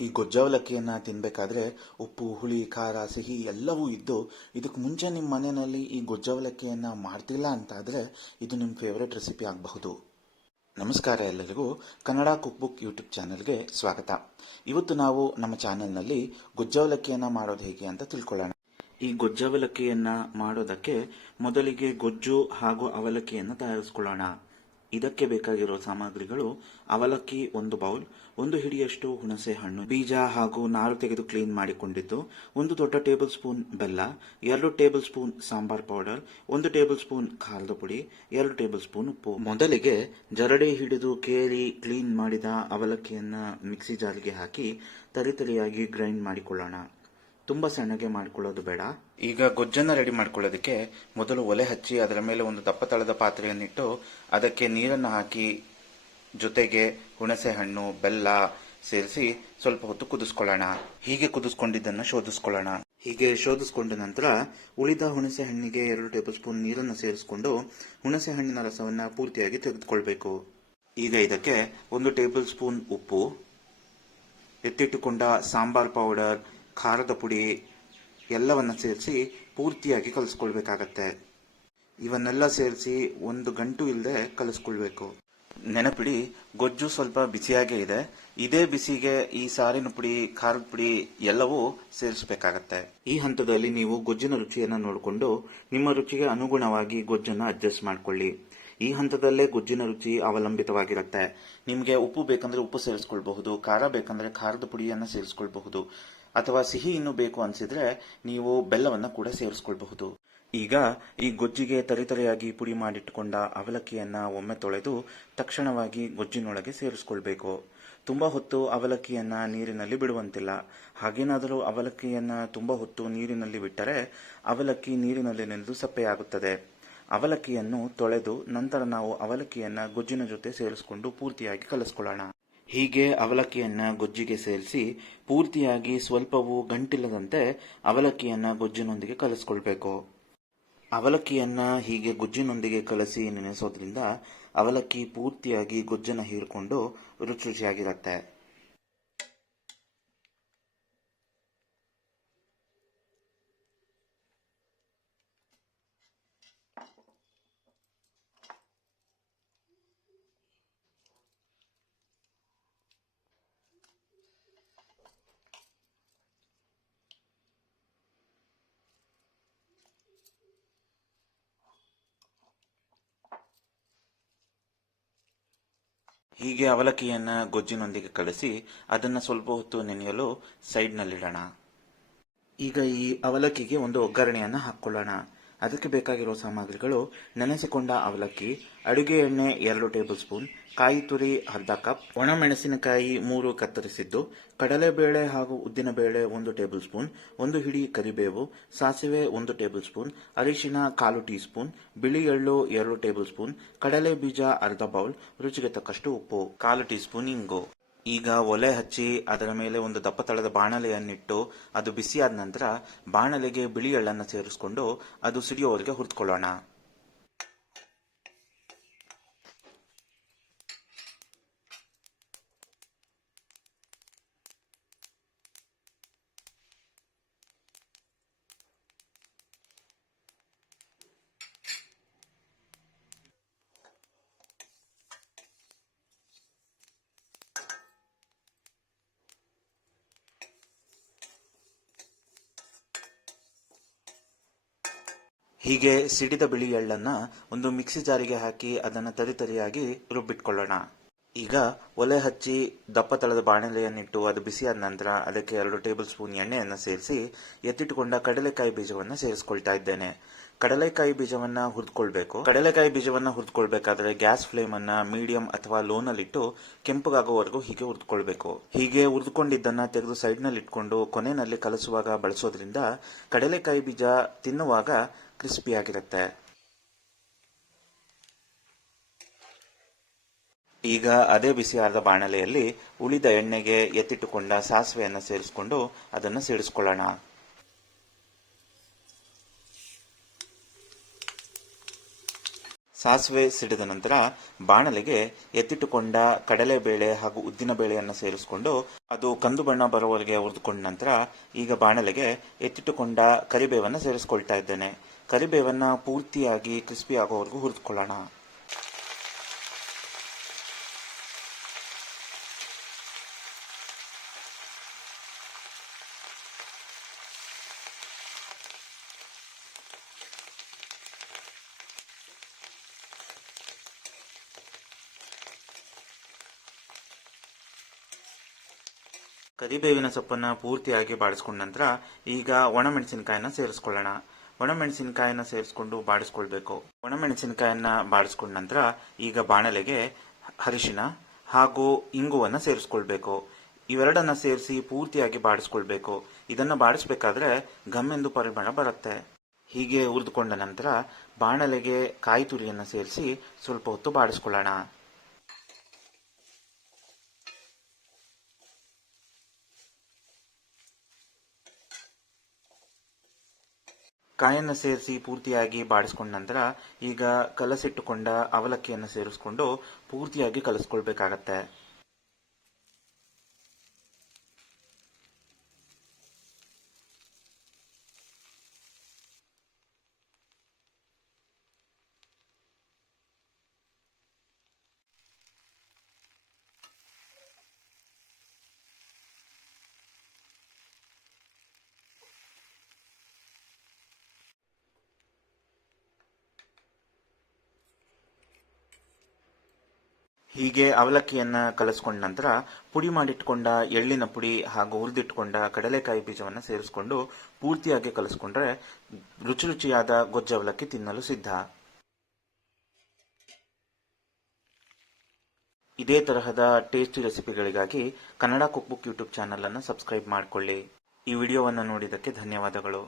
ಈ ಗೊಜ್ಜಾವಲಕ್ಕಿಯನ್ನು ತಿನ್ನಬೇಕಾದ್ರೆ ಉಪ್ಪು ಹುಳಿ ಖಾರ ಸಿಹಿ ಎಲ್ಲವೂ ಇದ್ದು ಇದಕ್ಕೆ ಮುಂಚೆ ನಿಮ್ಮ ಮನೆಯಲ್ಲಿ ಈ ಗೊಜ್ಜಾವಲಕ್ಕಿಯನ್ನು ಮಾಡ್ತಿಲ್ಲ ಅಂತಾದರೆ ಇದು ನಿಮ್ಮ ಫೇವ್ರೆಟ್ ರೆಸಿಪಿ ಆಗಬಹುದು. ನಮಸ್ಕಾರ ಎಲ್ಲರಿಗೂ. ಕನ್ನಡ ಕುಕ್ ಬುಕ್ ಯೂಟ್ಯೂಬ್ ಚಾನೆಲ್ಗೆ ಸ್ವಾಗತ. ಇವತ್ತು ನಾವು ನಮ್ಮ ಚಾನೆಲ್ನಲ್ಲಿ ಗೊಜ್ಜಾವಲಕ್ಕಿಯನ್ನು ಮಾಡೋದು ಹೇಗೆ ಅಂತ ತಿಳ್ಕೊಳ್ಳೋಣ. ಈ ಗೊಜ್ಜಾವಲಕ್ಕಿಯನ್ನು ಮಾಡೋದಕ್ಕೆ ಮೊದಲಿಗೆ ಗೊಜ್ಜು ಹಾಗೂ ಅವಲಕ್ಕಿಯನ್ನು ತಯಾರಿಸ್ಕೊಳ್ಳೋಣ. ಇದಕ್ಕೆ ಬೇಕಾಗಿರೋ ಸಾಮಗ್ರಿಗಳು: ಅವಲಕ್ಕಿ 1 ಬೌಲ್, 1 ಹಿಡಿಯಷ್ಟು ಹುಣಸೆ ಹಣ್ಣು, ಬೀಜ ಹಾಗೂ ನಾರು ತೆಗೆದು ಕ್ಲೀನ್ ಮಾಡಿಕೊಂಡಿದ್ದು, 1 ದೊಡ್ಡ ಟೇಬಲ್ ಸ್ಪೂನ್ ಬೆಲ್ಲ, 2 table spoon sambar powder, 1 table spoon ಖಾರದ ಪುಡಿ, 2 ಟೇಬಲ್ ಸ್ಪೂನ್ ಉಪ್ಪು. ಮೊದಲಿಗೆ ಜರಡಿ ಹಿಡಿದು ಕೇರಿ ಕ್ಲೀನ್ ಮಾಡಿದ ಅವಲಕ್ಕಿಯನ್ನ ಮಿಕ್ಸಿ ಜಾರಿಗೆ ಹಾಕಿ ತರಿತರಿಯಾಗಿ ಗ್ರೈಂಡ್ ಮಾಡಿಕೊಳ್ಳೋಣ. ತುಂಬಾ ಸಣ್ಣಗೆ ಮಾಡಿಕೊಳ್ಳೋದು ಬೇಡ. ಈಗ ಗೊಜ್ಜನ್ನ ರೆಡಿ ಮಾಡ್ಕೊಳ್ಳೋದಕ್ಕೆ ಮೊದಲು ಒಲೆ ಹಚ್ಚಿ ಅದರ ಮೇಲೆ ಒಂದು ದಪ್ಪ ತಳದ ಪಾತ್ರೆಯನ್ನಿಟ್ಟು ಅದಕ್ಕೆ ನೀರನ್ನು ಹಾಕಿ ಜೊತೆಗೆ ಹುಣಸೆ ಹಣ್ಣು ಬೆಲ್ಲ ಸೇರಿಸಿ ಸ್ವಲ್ಪ ಹೊತ್ತು ಕುದಿಸ್ಕೊಳ್ಳೋಣ. ಹೀಗೆ ಕುದಿಸ್ಕೊಂಡಿದ್ದನ್ನು ಶೋಧಿಸ್ಕೊಳ್ಳೋಣ. ಹೀಗೆ ಶೋಧಿಸ್ಕೊಂಡ ನಂತರ ಉಳಿದ ಹುಣಸೆ ಹಣ್ಣಿಗೆ 2 ಟೇಬಲ್ ಸ್ಪೂನ್ ನೀರನ್ನು ಸೇರಿಸಿಕೊಂಡು ಹುಣಸೆ ಹಣ್ಣಿನ ರಸವನ್ನು ಪೂರ್ತಿಯಾಗಿ ತೆಗೆದುಕೊಳ್ಬೇಕು. ಈಗ ಇದಕ್ಕೆ 1 ಟೇಬಲ್ ಸ್ಪೂನ್ ಉಪ್ಪು, ಎತ್ತಿಟ್ಟುಕೊಂಡ ಸಾಂಬಾರ್ ಪೌಡರ್, ಖಾರದ ಪುಡಿ ಎಲ್ಲವನ್ನ ಸೇರಿಸಿ ಪೂರ್ತಿಯಾಗಿ ಕಲಿಸ್ಕೊಳ್ಬೇಕಾಗತ್ತೆ. ಇವನ್ನೆಲ್ಲ ಸೇರಿಸಿ 1 ಗಂಟು ಇಲ್ಲದೆ ಕಲಿಸ್ಕೊಳ್ಬೇಕು. ನೆನಪಿಡಿ, ಗೊಜ್ಜು ಸ್ವಲ್ಪ ಬಿಸಿಯಾಗೇ ಇದೆ. ಇದೇ ಬಿಸಿಗೆ ಈ ಸಾರಿನ ಪುಡಿ ಖಾರದ ಪುಡಿ ಎಲ್ಲವೂ ಸೇರಿಸಬೇಕಾಗತ್ತೆ. ಈ ಹಂತದಲ್ಲಿ ನೀವು ಗೊಜ್ಜಿನ ರುಚಿಯನ್ನು ನೋಡಿಕೊಂಡು ನಿಮ್ಮ ರುಚಿಗೆ ಅನುಗುಣವಾಗಿ ಗೊಜ್ಜನ್ನು ಅಡ್ಜಸ್ಟ್ ಮಾಡ್ಕೊಳ್ಳಿ. ಈ ಹಂತದಲ್ಲೇ ಗೊಜ್ಜಿನ ರುಚಿ ಅವಲಂಬಿತವಾಗಿರುತ್ತೆ. ನಿಮಗೆ ಉಪ್ಪು ಬೇಕಂದ್ರೆ ಉಪ್ಪು ಸೇರಿಸ್ಕೊಳ್ಬಹುದು, ಖಾರ ಬೇಕಂದ್ರೆ ಖಾರದ ಪುಡಿಯನ್ನು ಸೇರಿಸ್ಕೊಳ್ಬಹುದು, ಅಥವಾ ಸಿಹಿ ಇನ್ನೂ ಬೇಕು ಅನಿಸಿದ್ರೆ ನೀವು ಬೆಲ್ಲವನ್ನು ಕೂಡ ಸೇರಿಸ್ಕೊಳ್ಬಹುದು. ಈಗ ಈ ಗೊಜ್ಜಿಗೆ ತರಿತರಿಯಾಗಿ ಪುಡಿ ಮಾಡಿಟ್ಟುಕೊಂಡ ಅವಲಕ್ಕಿಯನ್ನ ಒಮ್ಮೆ ತೊಳೆದು ತಕ್ಷಣವಾಗಿ ಗೊಜ್ಜಿನೊಳಗೆ ಸೇರಿಸ್ಕೊಳ್ಬೇಕು. ತುಂಬಾ ಹೊತ್ತು ಅವಲಕ್ಕಿಯನ್ನ ನೀರಿನಲ್ಲಿ ಬಿಡುವಂತಿಲ್ಲ. ಹಾಗೇನಾದರೂ ಅವಲಕ್ಕಿಯನ್ನ ತುಂಬಾ ಹೊತ್ತು ನೀರಿನಲ್ಲಿ ಬಿಟ್ಟರೆ ಅವಲಕ್ಕಿ ನೀರಿನಲ್ಲಿ ನೆನೆದು ಸಪ್ಪೆಯಾಗುತ್ತದೆ. ಅವಲಕ್ಕಿಯನ್ನು ತೊಳೆದು ನಂತರ ನಾವು ಅವಲಕ್ಕಿಯನ್ನ ಗೊಜ್ಜಿನ ಜೊತೆ ಸೇರಿಸಿಕೊಂಡು ಪೂರ್ತಿಯಾಗಿ ಕಲಿಸ್ಕೊಳ್ಳೋಣ. ಹೀಗೆ ಅವಲಕ್ಕಿಯನ್ನ ಗೊಜ್ಜಿಗೆ ಸೇರಿಸಿ ಪೂರ್ತಿಯಾಗಿ ಸ್ವಲ್ಪವೂ ಗಂಟಿಲ್ಲದಂತೆ ಅವಲಕ್ಕಿಯನ್ನ ಗೊಜ್ಜಿನೊಂದಿಗೆ ಕಲಿಸ್ಕೊಳ್ಬೇಕು. ಅವಲಕ್ಕಿಯನ್ನ ಹೀಗೆ ಗೊಜ್ಜಿನೊಂದಿಗೆ ಕಲಸಿ ನೆನೆಸೋದ್ರಿಂದ ಅವಲಕ್ಕಿ ಪೂರ್ತಿಯಾಗಿ ಗೊಜ್ಜನ್ನು ಹೀರಿಕೊಂಡು ರುಚಿಯಾಗಿರುತ್ತೆ. ಹೀಗೆ ಅವಲಕ್ಕಿಯನ್ನ ಗೊಜ್ಜಿನೊಂದಿಗೆ ಕಲಸಿ ಅದನ್ನು ಸ್ವಲ್ಪ ಹೊತ್ತು ನೆನೆಯಲು ಸೈಡ್ನಲ್ಲಿಡೋಣ. ಈಗ ಈ ಅವಲಕ್ಕಿಗೆ ಒಂದು ಒಗ್ಗರಣೆಯನ್ನು ಹಾಕ್ಕೊಳ್ಳೋಣ. ಅದಕ್ಕೆ ಬೇಕಾಗಿರುವ ಸಾಮಗ್ರಿಗಳು: ನೆನೆಸಿಕೊಂಡ ಅವಲಕ್ಕಿ, ಅಡುಗೆ ಎಣ್ಣೆ 2 ಟೇಬಲ್ ಸ್ಪೂನ್, ಕಾಯಿ ತುರಿ ಅರ್ಧ ಕಪ್, ಒಣಮೆಣಸಿನಕಾಯಿ 3 ಕತ್ತರಿಸಿದ್ದು, ಕಡಲೆಬೇಳೆ ಹಾಗೂ ಉದ್ದಿನಬೇಳೆ 1 ಟೇಬಲ್ ಸ್ಪೂನ್, 1 ಹಿಡಿ ಕರಿಬೇವು, ಸಾಸಿವೆ 1 ಟೇಬಲ್ ಸ್ಪೂನ್, ಅರಿಶಿನ 1/4 ಟೀ ಸ್ಪೂನ್, ಬಿಳಿ ಎಳ್ಳು 2 ಟೇಬಲ್ ಸ್ಪೂನ್, ಕಡಲೆ ಬೀಜ ಅರ್ಧ ಬೌಲ್, ರುಚಿಗೆ ತಕ್ಕಷ್ಟು ಉಪ್ಪು, 1/4 ಟೀ ಸ್ಪೂನ್ ಇಂಗು. ಈಗ ಒಲೆ ಹಚ್ಚಿ ಅದರ ಮೇಲೆ ಒಂದು ದಪ್ಪ ತಳದ ಬಾಣಲೆಯನ್ನಿಟ್ಟು ಅದು ಬಿಸಿಯಾದ ನಂತರ ಬಾಣಲೆಗೆ ಬಿಳಿ ಎಳ್ಳನ್ನು ಸೇರಿಸಿಕೊಂಡು ಅದು ಸಿಡಿಯೋವರೆಗೆ ಹುರಿದುಕೊಳ್ಳೋಣ. ಹೀಗೆ ಸಿಡಿದ ಬಿಳಿ ಎಳ್ಳನ್ನ ಒಂದು ಮಿಕ್ಸಿ ಜಾರಿಗೆ ಹಾಕಿ ಅದನ್ನು ತರಿತರಿಯಾಗಿ ರುಬ್ಬಿಟ್ಕೊಳ್ಳೋಣ. ಈಗ ಒಲೆ ಹಚ್ಚಿ ದಪ್ಪ ತಳದ ಬಾಣಲೆಯನ್ನಿಟ್ಟು ಅದು ಬಿಸಿಯಾದ ನಂತರ ಅದಕ್ಕೆ 2 ಟೇಬಲ್ ಸ್ಪೂನ್ ಎಣ್ಣೆಯನ್ನು ಸೇರಿಸಿ ಎತ್ತಿಟ್ಟುಕೊಂಡ ಕಡಲೆಕಾಯಿ ಬೀಜವನ್ನು ಸೇರಿಸ್ಕೊಳ್ತಾ ಇದ್ದೇನೆ. ಕಡಲೆಕಾಯಿ ಬೀಜವನ್ನ ಹುರಿದುಕೊಳ್ಬೇಕು. ಕಡಲೆಕಾಯಿ ಬೀಜವನ್ನ ಹುರಿದುಕೊಳ್ಬೇಕಾದ್ರೆ ಗ್ಯಾಸ್ ಫ್ಲೇಮ್ ಅನ್ನ ಮೀಡಿಯಂ ಅಥವಾ ಲೋನಲ್ಲಿಟ್ಟು ಕೆಂಪಗಾಗುವವರೆಗೂ ಹೀಗೆ ಹುರಿದುಕೊಳ್ಬೇಕು. ಹೀಗೆ ಹುರಿದುಕೊಂಡಿದ್ದನ್ನ ತೆಗೆದು ಸೈಡ್ ನಲ್ಲಿ ಇಟ್ಕೊಂಡು ಕೊನೆಯಲ್ಲಿ ಕಲಸುವಾಗ ಬಳಸೋದ್ರಿಂದ ಕಡಲೆಕಾಯಿ ಬೀಜ ತಿನ್ನುವಾಗ ಕ್ರಿಸ್ಪಿಯಾಗಿರುತ್ತೆ. ಈಗ ಅದೇ ಬಿಸಿಯಾದ ಬಾಣಲೆಯಲ್ಲಿ ಉಳಿದ ಎಣ್ಣೆಗೆ ಎತ್ತಿಟ್ಟುಕೊಂಡ ಸಾಸಿವೆಯನ್ನು ಸೇರಿಸಿಕೊಂಡು ಅದನ್ನು ಸಿಡಿಸ್ಕೊಳ್ಳೋಣ. ಸಾಸಿವೆ ಸಿಡಿದ ನಂತರ ಬಾಣಲೆಗೆ ಎತ್ತಿಟ್ಟುಕೊಂಡ ಕಡಲೆಬೇಳೆ ಹಾಗೂ ಉದ್ದಿನಬೇಳೆಯನ್ನು ಸೇರಿಸಿಕೊಂಡು ಅದು ಕಂದು ಬಣ್ಣ ಬರುವವರೆಗೆ ಹುರಿದುಕೊಂಡ ನಂತರ ಈಗ ಬಾಣಲೆಗೆ ಎತ್ತಿಟ್ಟುಕೊಂಡ ಕರಿಬೇವನ್ನು ಸೇರಿಸ್ಕೊಳ್ತಾ ಇದ್ದೇನೆ. ಕರಿಬೇವನ್ನು ಪೂರ್ತಿಯಾಗಿ ಕ್ರಿಸ್ಪಿ ಆಗೋವರೆಗೂ ಹುರಿದುಕೊಳ್ಳೋಣ. ಕರಿಬೇವಿನ ಸೊಪ್ಪನ್ನು ಪೂರ್ತಿಯಾಗಿ ಬಾಡಿಸ್ಕೊಂಡ ನಂತರ ಈಗ ಒಣಮೆಣಸಿನಕಾಯಿನ ಸೇರಿಸ್ಕೊಳ್ಳೋಣ. ಒಣಮೆಣಸಿನಕಾಯಿನ ಸೇರಿಸ್ಕೊಂಡು ಬಾಡಿಸ್ಕೊಳ್ಬೇಕು. ಒಣಮೆಣಸಿನಕಾಯನ್ನ ಬಾಡಿಸ್ಕೊಂಡ ನಂತರ ಈಗ ಬಾಣಲೆಗೆ ಅರಿಶಿನ ಹಾಗೂ ಇಂಗುವನ್ನು ಸೇರಿಸ್ಕೊಳ್ಬೇಕು. ಇವೆರಡನ್ನ ಸೇರಿಸಿ ಪೂರ್ತಿಯಾಗಿ ಬಾಡಿಸ್ಕೊಳ್ಬೇಕು. ಇದನ್ನು ಬಾಡಿಸ್ಬೇಕಾದ್ರೆ ಘಮ್ ಎಂದು ಪರಿಮಳ ಬರುತ್ತೆ. ಹೀಗೆ ಹುರಿದುಕೊಂಡ ನಂತರ ಬಾಣಲೆಗೆ ಕಾಯಿ ತುರಿಯನ್ನು ಸೇರಿಸಿ ಸ್ವಲ್ಪ ಹೊತ್ತು ಬಾಡಿಸ್ಕೊಳ್ಳೋಣ. ಕಾಯನ್ನು ಸೇರಿಸಿ ಪೂರ್ತಿಯಾಗಿ ಬಾಡಿಸ್ಕೊಂಡ ನಂತರ ಈಗ ಕಲಸಿಟ್ಟುಕೊಂಡ ಅವಲಕ್ಕಿಯನ್ನು ಸೇರಿಸ್ಕೊಂಡು ಪೂರ್ತಿಯಾಗಿ ಕಲಸ್ಕೊಳ್ಬೇಕಾಗತ್ತೆ. ಹೀಗೆ ಅವಲಕ್ಕಿಯನ್ನ ಕಲಸ್ಕೊಂಡ ನಂತರ ಪುಡಿ ಮಾಡಿಟ್ಕೊಂಡ ಎಳ್ಳಿನ ಪುಡಿ ಹಾಗೂ ಹುರಿದಿಟ್ಕೊಂಡ ಕಡಲೆಕಾಯಿ ಬೀಜವನ್ನು ಸೇರಿಸ್ಕೊಂಡು ಪೂರ್ತಿಯಾಗಿ ಕಲಸ್ಕೊಂಡ್ರೆ ರುಚಿ ರುಚಿಯಾದ ಗೊಜ್ಜು ಅವಲಕ್ಕಿ ತಿನ್ನಲು ಸಿದ್ಧ. ಇದೇ ತರಹದ ಟೇಸ್ಟಿ ರೆಸಿಪಿಗಳಿಗಾಗಿ Kannada cook book YouTube channel ಅನ್ನು ಸಬ್ಸ್ಕ್ರೈಬ್ ಮಾಡಿಕೊಳ್ಳಿ. ಈ ವಿಡಿಯೋವನ್ನು ನೋಡಿದ್ದಕ್ಕೆ ಧನ್ಯವಾದಗಳು.